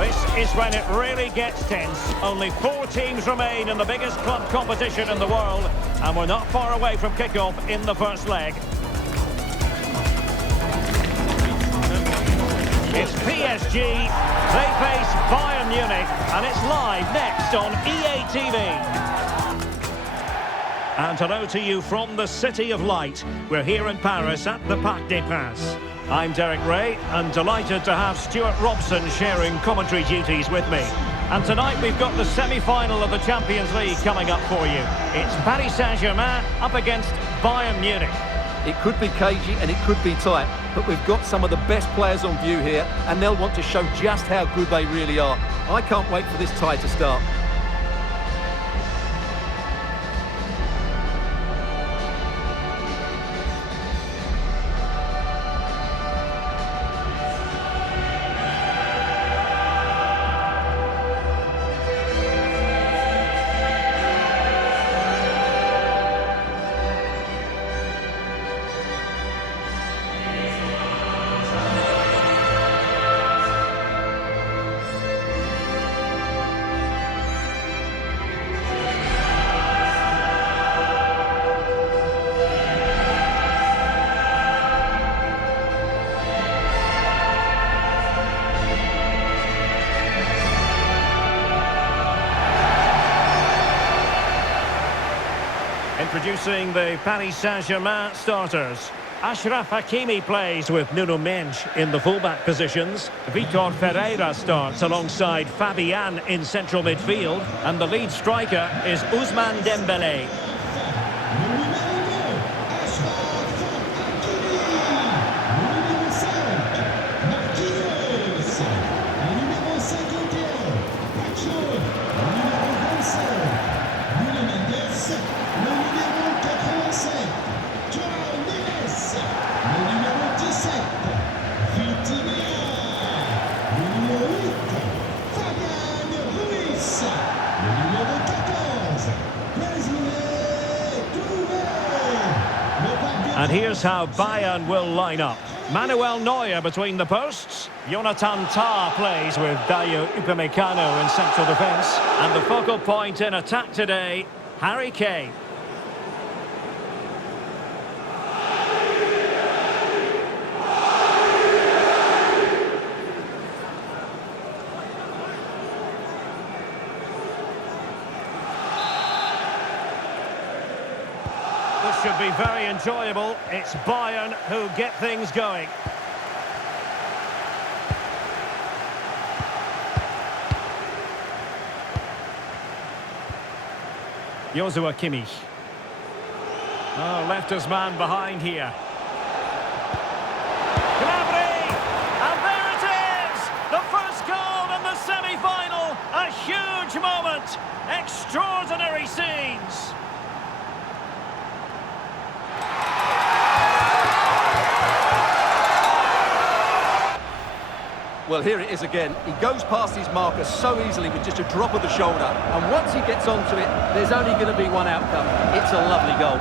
This is when it really gets tense. Only 4 teams remain in the biggest club competition in the world, and we're not far away from kickoff in the first leg. It's PSG, they face Bayern Munich, and it's live next on EA TV. And hello to you from the City of Light. We're here in Paris at the Parc des Princes. I'm Derek Ray, and delighted to have Stuart Robson sharing commentary duties with me. And tonight we've got the semi-final of the Champions League coming up for you. It's Paris Saint-Germain up against Bayern Munich. It could be cagey and it could be tight, but we've got some of the best players on view here, and they'll want to show just how good they really are. I can't wait for this tie to start. Introducing the Paris Saint-Germain starters. Achraf Hakimi plays with Nuno Mendes in the fullback positions. Vitor Ferreira starts alongside Fabian in central midfield. And the lead striker is Ousmane Dembélé. And here's how Bayern will line up. Manuel Neuer between the posts. Jonathan Tah plays with Dayo Upamecano in central defence. And the focal point in attack today, Harry Kane. This should be very enjoyable. It's Bayern who get things going. Joshua Kimmich. Oh, left his man behind here. Gnabry! And there it is! The first goal in the semi-final! A huge moment! Extraordinary scenes! Well, here it is again. He goes past his marker so easily with just a drop of the shoulder. And once he gets onto it, there's only going to be one outcome. It's a lovely goal.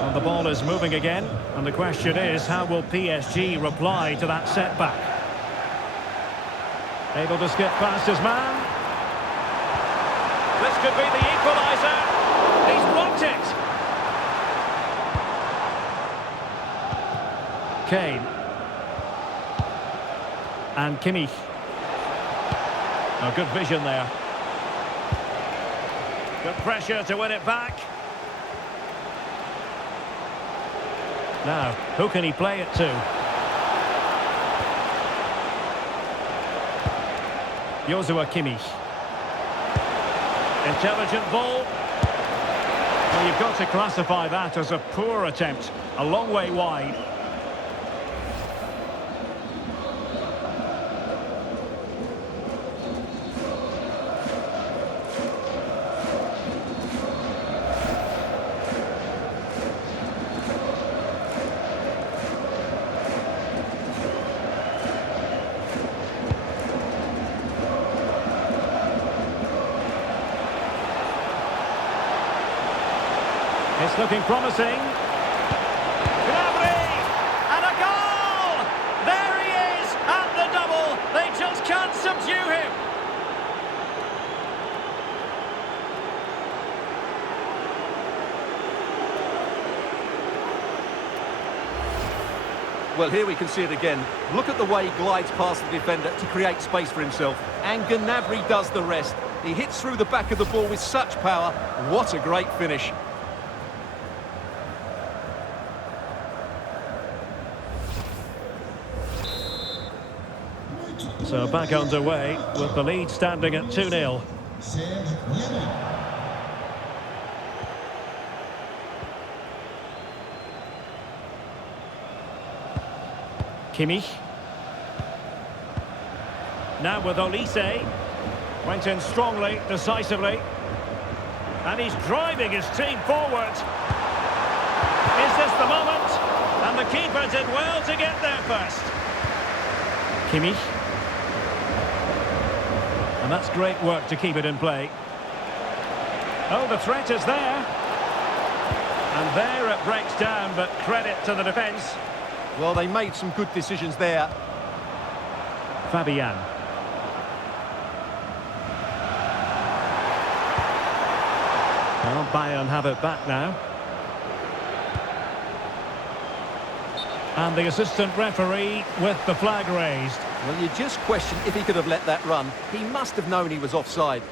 Well, the ball is moving again. And the question is, how will PSG reply to that setback? Able to skip past his man. This could be the equaliser. He's blocked it. Kane. And Kimmich. Oh, good vision there. Good pressure to win it back. Now, who can he play it to? Joshua Kimmich. Intelligent ball. Well, you've got to classify that as a poor attempt. A long way wide. It's looking promising. Gnabry! And a goal! There he is at the double. They just can't subdue him. Well, here we can see it again. Look at the way he glides past the defender to create space for himself. And Gnabry does the rest. He hits through the back of the ball with such power. What a great finish. So back underway with the lead standing at 2-0. Kimmich. Now with Olise. Went in strongly, decisively. And he's driving his team forward. Is this the moment? And the keeper did well to get there first. Kimmich. And that's great work to keep it in play. Oh, the threat is there. And there it breaks down, but credit to the defence. Well, they made some good decisions there. Fabian. Well, Bayern have it back now. And the assistant referee with the flag raised. Well, you just question if he could have let that run. He must have known he was offside.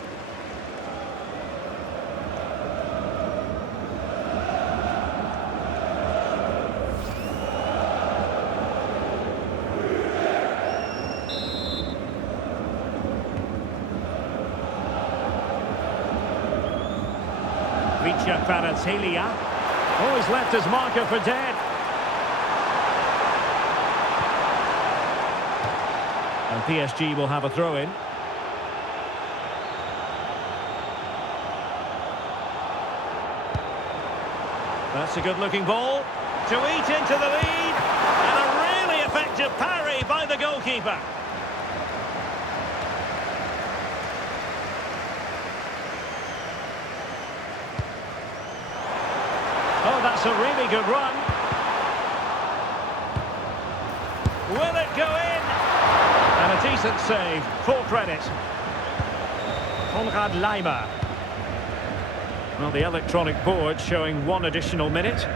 Oh, he's left his marker for dead. And PSG will have a throw-in. That's a good-looking ball to eat into the lead. And a really effective parry by the goalkeeper. Oh, that's a really good run. Will it go in? And a decent save, full credit. Konrad Laimer. Well, the electronic board showing one additional minute.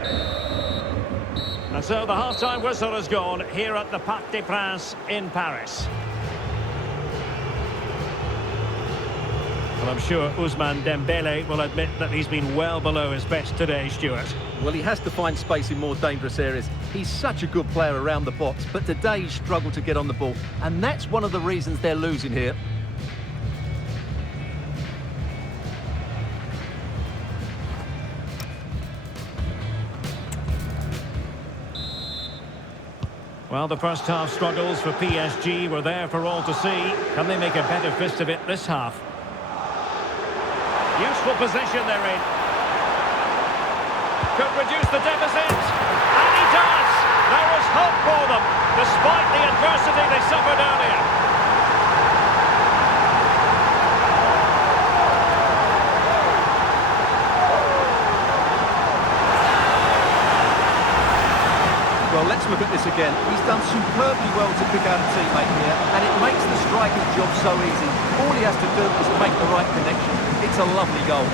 And so the half-time whistle has gone here at the Parc des Princes in Paris. Well, I'm sure Ousmane Dembele will admit that he's been well below his best today, Stuart. Well, he has to find space in more dangerous areas. He's such a good player around the box, but today he's struggled to get on the ball. And that's one of the reasons they're losing here. Well, the first half struggles for PSG were there for all to see. Can they make a better fist of it this half? Useful position they're in. Could reduce the deficit. And he does! There is hope for them, despite the adversity they suffered earlier. Well, let's look at this again. He's done superbly well to pick out a teammate here, and it makes the striker's job so easy. All he has to do is make the right connection. It's a lovely goal.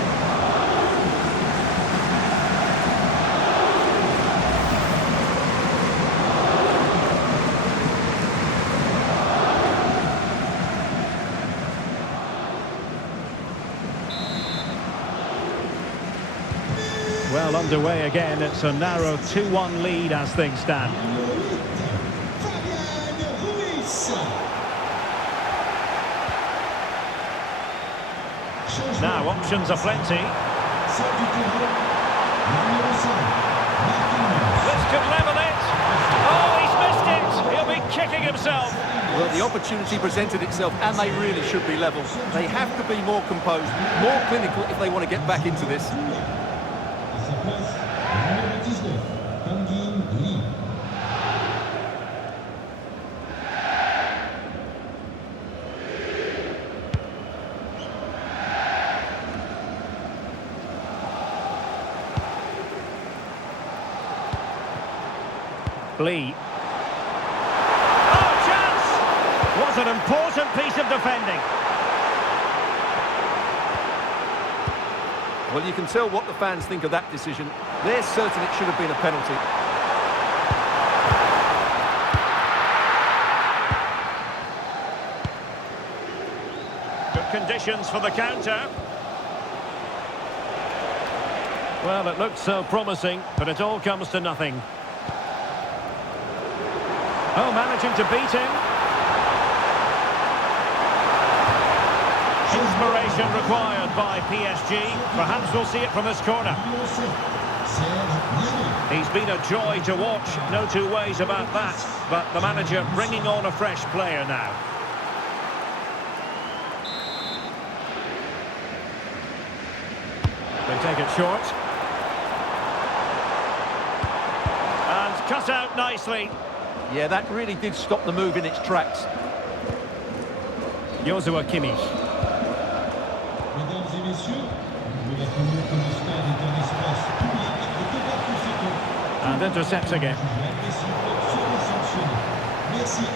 Well, underway again. It's a narrow 2-1 lead as things stand. Now, options are plenty. This could level it. Oh, he's missed it. He'll be kicking himself. Well, the opportunity presented itself, and they really should be level. They have to be more composed, more clinical if they want to get back into this. Lee. Oh, chance! Was an important piece of defending. Well, you can tell what the fans think of that decision. They're certain it should have been a penalty. Good conditions for the counter. Well, it looked so promising, but it all comes to nothing. Oh, managing to beat him. Inspiration required by PSG. Perhaps we'll see it from this corner. He's been a joy to watch, no two ways about that. But the manager bringing on a fresh player now. They take it short. And cut out nicely. Yeah, that really did stop the move in its tracks. Joshua Kimmich. Mesdames et messieurs, nous vous rappelons que le stade est un espace public et que par conséquent, And intercepts again. l'agression sera sanctionnée. Merci.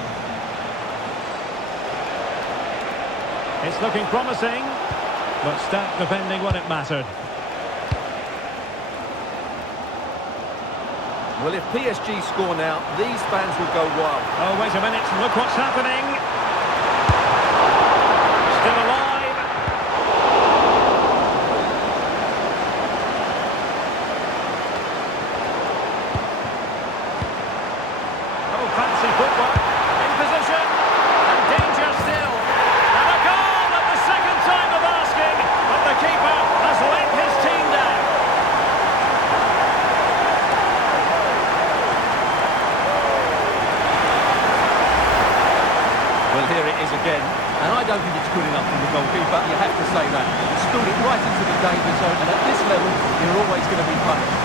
It's looking promising, but stacked defending when it mattered. Well, if PSG score now, these fans will go wild. Oh, wait a minute, look what's happening. Still alive. Oh, fancy footwork. In position. And danger still. And a goal at the second time of asking. But the keeper has let his team down. Well, here it is again. And I don't think it's good enough from the goalkeeper, you have to say that. He stood it right into the danger zone, and at this level, you're always going to be punished.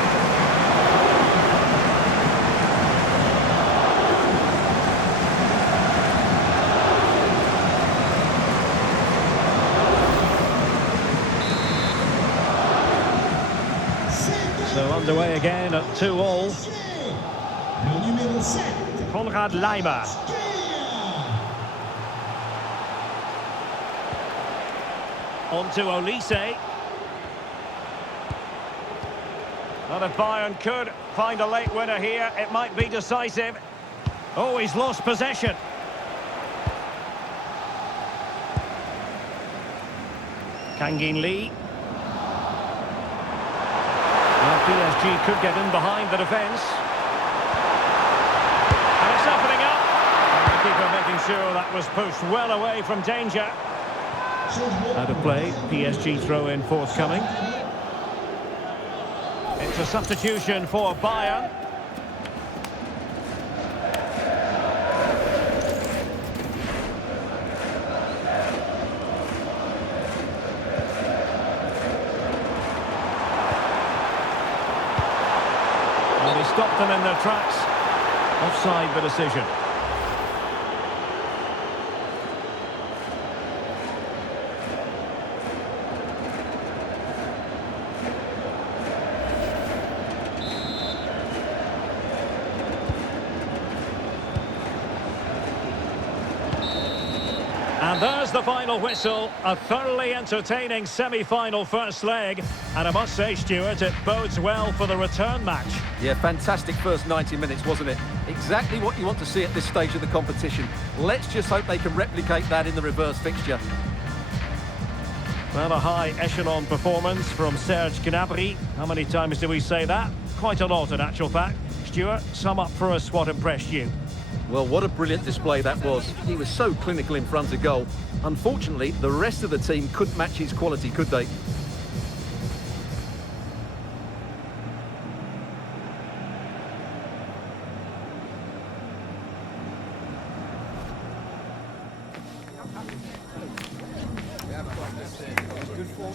So underway again at 2-2. Le numéro 7. Konrad Laimer. On to Olise. Well, if Bayern could find a late winner here, it might be decisive. Oh, he's lost possession. Kangin Lee. Well, PSG could get in behind the defence. And it's opening up. And the keeper making sure that was pushed well away from danger. Out of play, PSG throw-in forthcoming. It's a substitution for Bayern. And he stopped them in their tracks. Offside the decision. And there's the final whistle, a thoroughly entertaining semi-final first leg. And I must say, Stuart, it bodes well for the return match. Yeah, fantastic first 90 minutes, wasn't it? Exactly what you want to see at this stage of the competition. Let's just hope they can replicate that in the reverse fixture. Well, a high echelon performance from Serge Gnabry. How many times do we say that? Quite a lot, in actual fact. Stuart, sum up for us what impressed you. Well, what a brilliant display that was. He was so clinical in front of goal. Unfortunately, the rest of the team couldn't match his quality, could they? Good form,